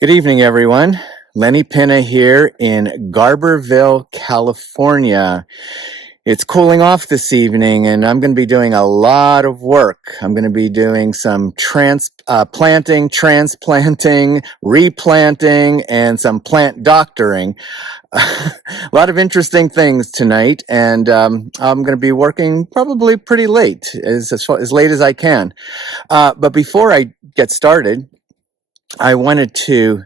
Good evening, everyone. Lenny Pinna here in Garberville, California. It's cooling off this evening, and I'm going to be doing a lot of work. I'm going to be doing some planting, transplanting, replanting, and some plant doctoring. A lot of interesting things tonight, and I'm going to be working probably pretty late, as late as I can. But before I get started, I wanted to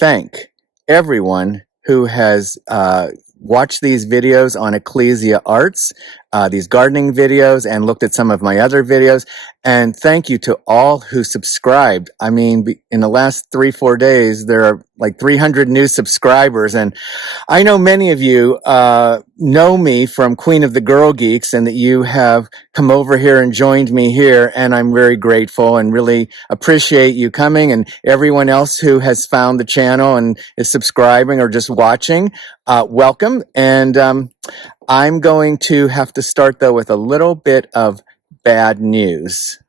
thank everyone who has watched these videos on Ecclesia Arts, these gardening videos, and looked at some of my other videos. And thank you to all who subscribed. I mean, in the last 3-4 days, there are like 300 new subscribers. And I know many of you know me from Queen of the Girl Geeks, and that you have come over here and joined me here. And I'm very grateful and really appreciate you coming, and everyone else who has found the channel and is subscribing or just watching. Welcome. And I'm going to have to start, though, with a little bit of bad news.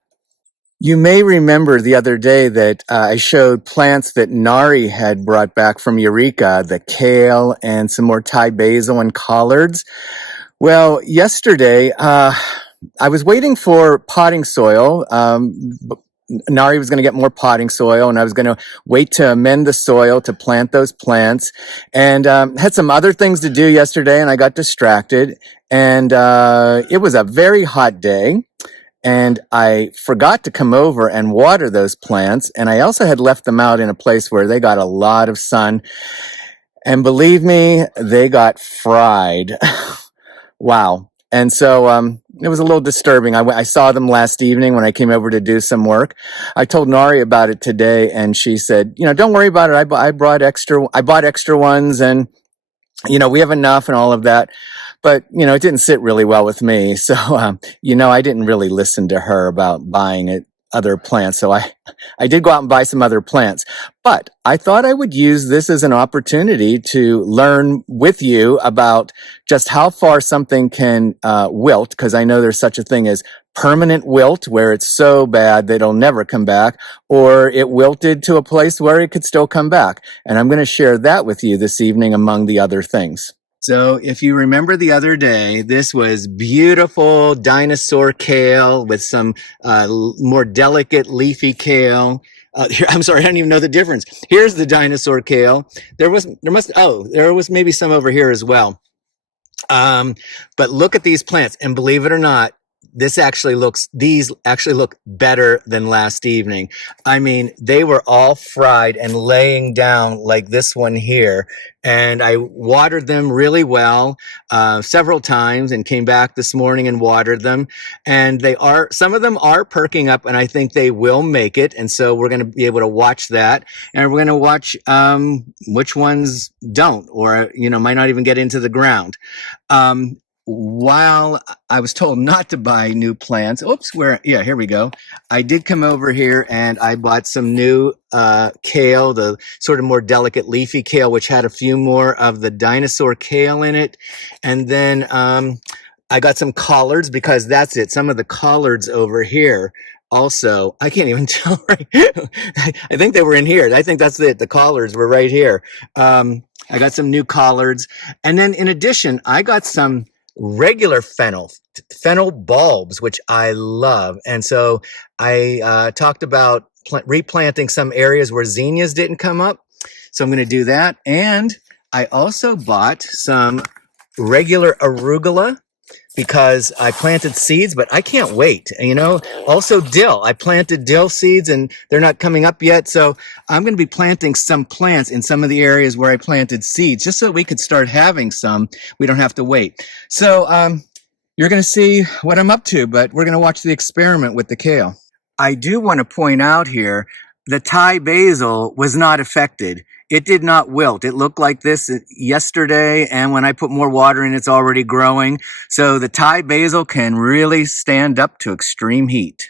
You may remember the other day that I showed plants that Nari had brought back from Eureka, the kale and some more Thai basil and collards. Well, yesterday, I was waiting for potting soil. Nari was going to get more potting soil, and I was going to wait to amend the soil to plant those plants, and had some other things to do yesterday, and I got distracted, and it was a very hot day, and I forgot to come over and water those plants, and I also had left them out in a place where they got a lot of sun, and believe me, they got fried. Wow. And so it was a little disturbing. I saw them last evening when I came over to do some work. I told Nari about it today, and she said, don't worry about it. I bought extra ones, and, we have enough and all of that. But, it didn't sit really well with me. So, I didn't really listen to her about buying other plants. So I did go out and buy some other plants. But I thought I would use this as an opportunity to learn with you about just how far something can wilt, because I know there's such a thing as permanent wilt, where it's so bad that it'll never come back, or it wilted to a place where it could still come back. And I'm going to share that with you this evening, among the other things. So if you remember the other day, this was beautiful dinosaur kale with some more delicate leafy kale. I'm sorry, I don't even know the difference. Here's the dinosaur kale. There was maybe some over here as well. But look at these plants, and believe it or not, these actually look better than last evening. I mean, they were all fried and laying down like this one here. And I watered them really well several times, and came back this morning and watered them. And some of them are perking up, and I think they will make it. And so we're going to be able to watch that. And we're going to watch which ones don't, or, might not even get into the ground. While I was told not to buy new plants, here we go. I did come over here and I bought some new kale, the sort of more delicate leafy kale, which had a few more of the dinosaur kale in it. And then I got some collards, because that's it. Some of the collards over here. Also, I can't even tell. Right? I think they were in here. I think that's it. The collards were right here. I got some new collards. And then in addition, I got some regular fennel bulbs, which I love. And so I talked about replanting some areas where zinnias didn't come up. So I'm going to do that. And I also bought some regular arugula, because I planted seeds, but I can't wait. Also dill. I planted dill seeds, and they're not coming up yet. So I'm going to be planting some plants in some of the areas where I planted seeds, just so we could start having some. We don't have to wait. So you're going to see what I'm up to, but we're going to watch the experiment with the kale. I do want to point out here, the Thai basil was not affected. It did not wilt. It looked like this yesterday, and when I put more water in, it's already growing. So the Thai basil can really stand up to extreme heat.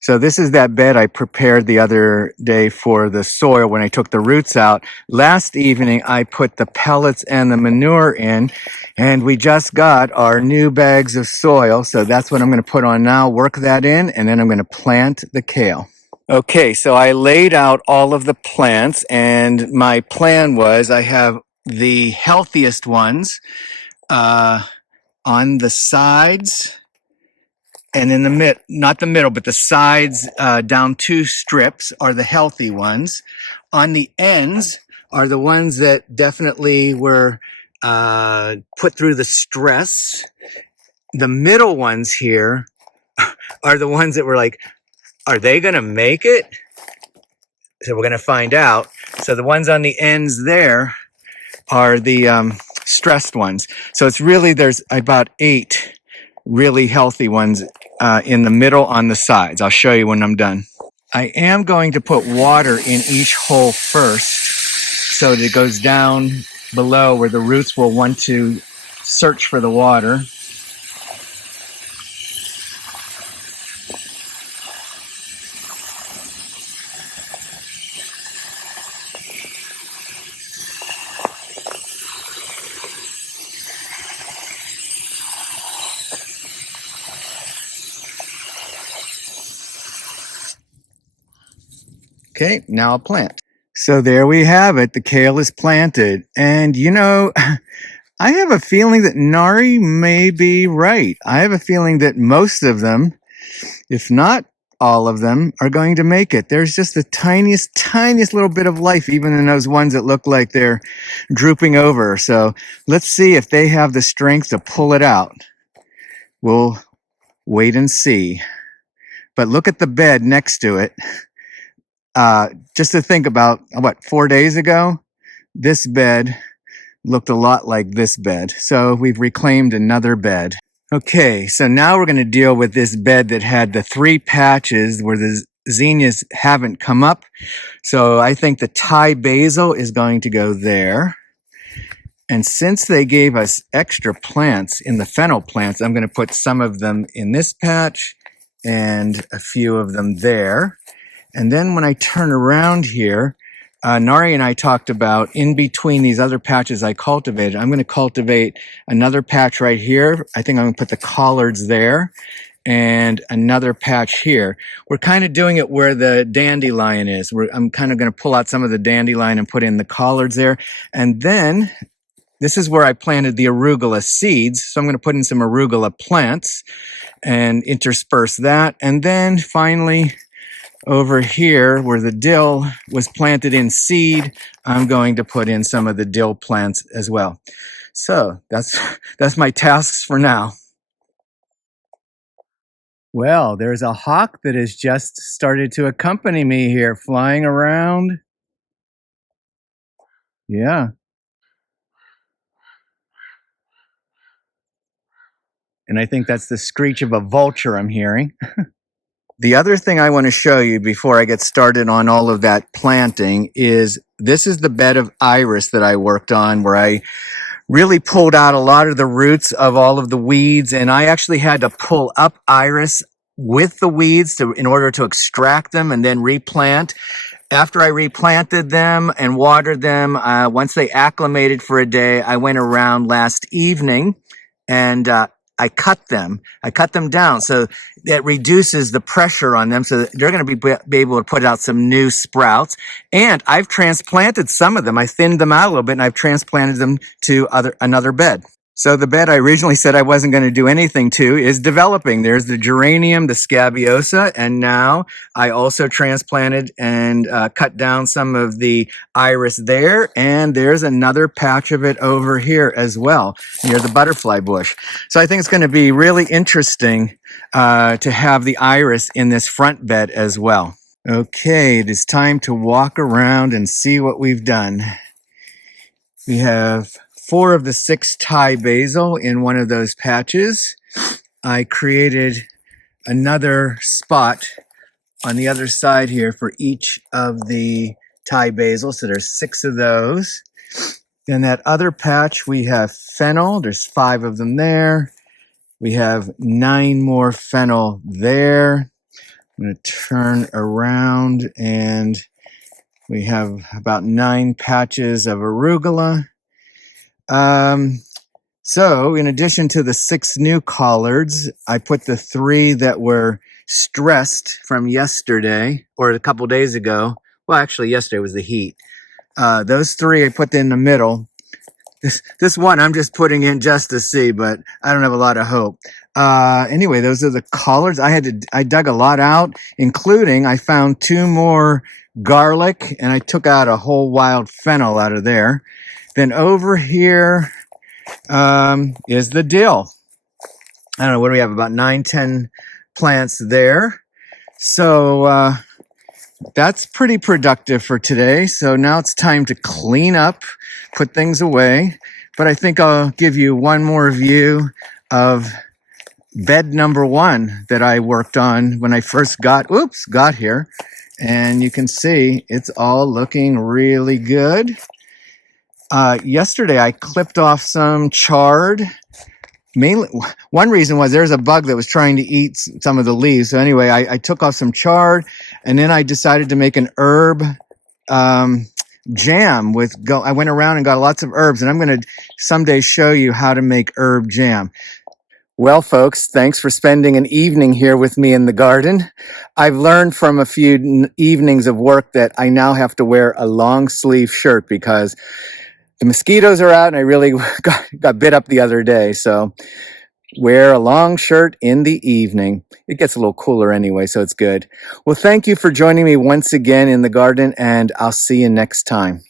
So this is that bed I prepared the other day for the soil when I took the roots out. Last evening, I put the pellets and the manure in, and we just got our new bags of soil. So that's what I'm going to put on now, work that in, and then I'm going to plant the kale. Okay, so I laid out all of the plants, and my plan was I have the healthiest ones on the sides and in the not the middle, but the sides down two strips are the healthy ones. On the ends are the ones that definitely were put through the stress. The middle ones here are the ones that were like, are they going to make it? So we're going to find out. So the ones on the ends there are the stressed ones. So it's really, there's about 8 really healthy ones in the middle on the sides. I'll show you when I'm done. I am going to put water in each hole first so that it goes down below where the roots will want to search for the water. Okay, now I'll plant. So there we have it. The kale is planted. And you know, I have a feeling that Nari may be right. I have a feeling that most of them, if not all of them, are going to make it. There's just the tiniest little bit of life, even in those ones that look like they're drooping over. So let's see if they have the strength to pull it out. We'll wait and see. But look at the bed next to it. Just to think about, 4 days ago, this bed looked a lot like this bed. So we've reclaimed another bed. Okay, so now we're going to deal with this bed that had the 3 patches where the zinnias haven't come up. So I think the Thai basil is going to go there. And since they gave us extra plants in the fennel plants, I'm going to put some of them in this patch and a few of them there. And then when I turn around here, Nari and I talked about in between these other patches I cultivated, I'm going to cultivate another patch right here. I think I'm going to put the collards there and another patch here. We're kind of doing it where the dandelion is. I'm kind of going to pull out some of the dandelion and put in the collards there. And then this is where I planted the arugula seeds. So I'm going to put in some arugula plants and intersperse that. And then finally, over here where the dill was planted in seed, I'm going to put in some of the dill plants as well. So that's my tasks for now. Well, there's a hawk that has just started to accompany me here, flying around. Yeah. And I think that's the screech of a vulture I'm hearing. The other thing I want to show you before I get started on all of that planting is this is the bed of iris that I worked on, where I really pulled out a lot of the roots of all of the weeds, and I actually had to pull up iris with the weeds in order to extract them and then replant. After I replanted them and watered them, once they acclimated for a day, I went around last evening and I cut them. I cut them down so that reduces the pressure on them, so that they're going to be able to put out some new sprouts. And I've transplanted some of them. I thinned them out a little bit, and I've transplanted them to another bed. So the bed I originally said I wasn't going to do anything to is developing. There's the geranium, the scabiosa, and now I also transplanted and cut down some of the iris there, and there's another patch of it over here as well, near the butterfly bush. So I think it's going to be really interesting to have the iris in this front bed as well. Okay, it is time to walk around and see what we've done. We have 4 of the 6 Thai basil in one of those patches. I created another spot on the other side here for each of the Thai basil. So there's 6 of those. Then that other patch, we have fennel. There's 5 of them there. We have 9 more fennel there. I'm going to turn around and we have about 9 patches of arugula. So in addition to the 6 new collards, I put the 3 that were stressed from yesterday or a couple days ago. Well, actually, yesterday was the heat. Those three I put in the middle. This one I'm just putting in just to see, but I don't have a lot of hope. Anyway, those are the colors. I dug a lot out, including I found 2 more garlic, and I took out a whole wild fennel out of there. Then over here is the dill. I don't know, what do we have? About 9-10 plants there. So that's pretty productive for today. So now it's time to clean up, put things away. But I think I'll give you one more view of bed number 1 that I worked on when I first got here. And you can see it's all looking really good. Yesterday I clipped off some chard. Mainly, one reason was there's a bug that was trying to eat some of the leaves. So anyway, I took off some chard, and then I decided to make an herb jam I went around and got lots of herbs, and I'm going to someday show you how to make herb jam. Well, folks, thanks for spending an evening here with me in the garden. I've learned from a few evenings of work that I now have to wear a long sleeve shirt because the mosquitoes are out, and I really got bit up the other day. So wear a long shirt in the evening. It gets a little cooler anyway, so it's good. Well, thank you for joining me once again in the garden, and I'll see you next time.